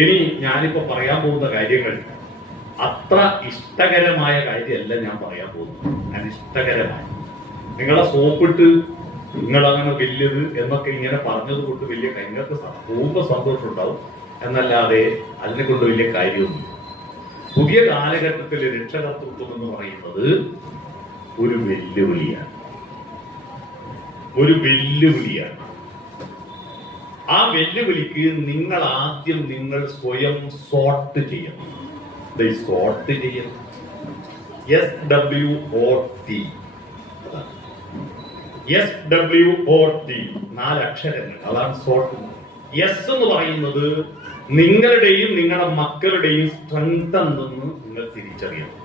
ഇനി ഞാനിപ്പോ പറയാൻ പോകുന്ന കാര്യങ്ങൾ അത്ര ഇഷ്ടകരമായ കാര്യമല്ല ഞാൻ പറയാൻ പോകുന്നത്. അനിഷ്ടകരമായ നിങ്ങളെ സോപ്പിട്ട് നിങ്ങളങ്ങനെ വലിയത് എന്നൊക്കെ ഇങ്ങനെ പറഞ്ഞത് കൊണ്ട് വലിയ നിങ്ങൾക്ക് പോകുമ്പോ സന്തോഷം ഉണ്ടാവും എന്നല്ലാതെ അതിനെ കൊണ്ട് വലിയ കാര്യമൊന്നുമില്ല. പുതിയ കാലഘട്ടത്തിലെ രക്ഷകർത്തൃത്വം എന്ന് പറയുന്നത് ഒരു വെല്ലുവിളിയാണ്. ആ വെല്ലുവിളിക്ക് നിങ്ങൾ ആദ്യം സ്വയം സോർട്ട് ചെയ്യണം. സോർട്ട് ചെയ്യണം. SWOT 4 അക്ഷരങ്ങൾ. അതാണ് സോർട്ട്. എസ് എന്ന് പറയുന്നത് നിങ്ങളുടെയും നിങ്ങളുടെ മക്കളുടെയും സ്ട്രെങ്ത് എന്തെന്ന് നിങ്ങൾ തിരിച്ചറിയണം.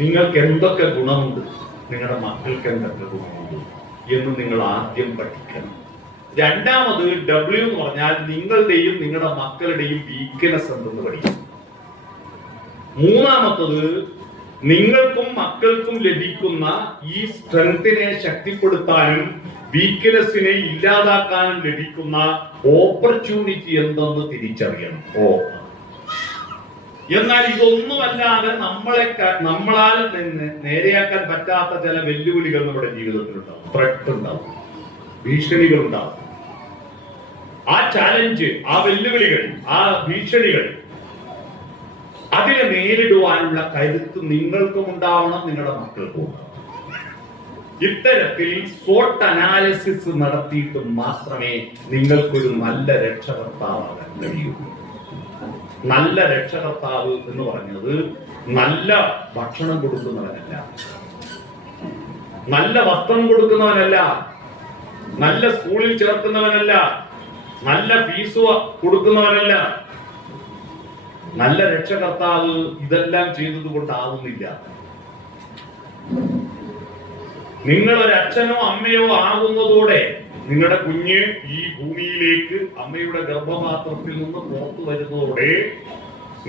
നിങ്ങൾക്ക് എന്തൊക്കെ ഗുണമുണ്ട്, നിങ്ങളുടെ മക്കൾക്ക് എന്തൊക്കെ ഗുണമുണ്ട് എന്ന് നിങ്ങൾ ആദ്യം പഠിക്കണം. രണ്ടാമത് W എന്ന് പറഞ്ഞാൽ നിങ്ങളുടെയും നിങ്ങളുടെ മക്കളുടെയും വീക്ക്നെസ് എന്തെന്ന് പഠിക്കണം. മൂന്നാമത്തത് നിങ്ങൾക്കും മക്കൾക്കും ലഭിക്കുന്ന ഈ സ്ട്രെങ്തിനെ ശക്തിപ്പെടുത്താനും വീക്ക്നെസ്സിനെ ഇല്ലാതാക്കാനും ലഭിക്കുന്ന ഓപ്പർച്യൂണിറ്റി എന്തെന്ന് തിരിച്ചറിയണം. എന്നാൽ ഇതൊന്നുമല്ലാതെ നമ്മളാൽ നേരെയാക്കാൻ പറ്റാത്ത ചില വെല്ലുവിളികൾ നമ്മുടെ ജീവിതത്തിലുണ്ടാവും. ത്രെട്ട് ഉണ്ടാവും, ഭീഷണികൾ ഉണ്ടാവും. ആ ചാലഞ്ച്, ആ വെല്ലുവിളികൾ, ആ ഭീഷണികൾ, അതിനെ നേരിടുവാനുള്ള കരുത്ത് നിങ്ങൾക്കും ഉണ്ടാവണം, നിങ്ങളുടെ മക്കൾക്കും ഉണ്ടാവണം. ഇത്തരത്തിൽ SWOT അനാലിസിസ് നടത്തിയിട്ട് മാത്രമേ നിങ്ങൾക്കൊരു നല്ല രക്ഷകർത്താവാകാൻ കഴിയൂ. നല്ല രക്ഷകർത്താവ് എന്ന് പറഞ്ഞത് നല്ല ഭക്ഷണം കൊടുക്കുന്നവനല്ല, നല്ല വസ്ത്രം കൊടുക്കുന്നവനല്ല, നല്ല സ്കൂളിൽ ചേർക്കുന്നവനല്ല, നല്ല ഫീസ് കൊടുക്കുന്നവനല്ല. നല്ല രക്ഷകർത്താവ് ഇതെല്ലാം ചെയ്തതുകൊണ്ടാവുന്നില്ല. നിങ്ങളൊരു അച്ഛനോ അമ്മയോ ആകുന്നതോടെ നിങ്ങളുടെ കുഞ്ഞ് ഈ ഭൂമിയിലേക്ക് അമ്മയുടെ ഗർഭപാത്രത്തിൽ നിന്ന് പുറത്തു വരുന്നതോടെ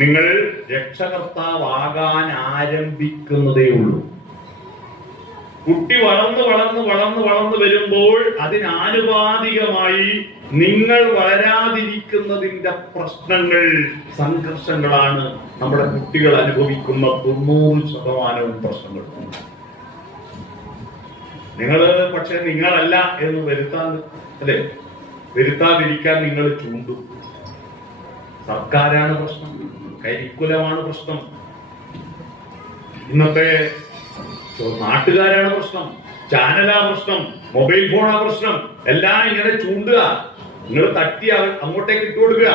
നിങ്ങൾ രക്ഷകർത്താവാകാൻ ആരംഭിക്കുന്നതേ ഉള്ളൂ. കുട്ടി വളർന്നു വരുമ്പോൾ അതിനാനുപാതികമായി നിങ്ങൾ വളരാതിരിക്കുന്നതിന്റെ പ്രശ്നങ്ങൾ, സംഘർഷങ്ങളാണ് നമ്മുടെ കുട്ടികൾ അനുഭവിക്കുന്ന 90% പ്രശ്നങ്ങൾ. പക്ഷെ നിങ്ങളല്ല എന്ന് വരുത്താതിരിക്കാൻ നിങ്ങൾ ചൂണ്ടും. സർക്കാരാണ് പ്രശ്നം, കരിക്കുലമാണ് പ്രശ്നം, ഇന്നത്തെ നാട്ടുകാരാണ് പ്രശ്നം, ചാനലാ പ്രശ്നം, മൊബൈൽ ഫോണാ പ്രശ്നം. എല്ലാം ഇങ്ങനെ ചൂണ്ടുക, നിങ്ങൾ തട്ടി അങ്ങോട്ടേക്ക് ഇട്ടുകൊടുക്കുക.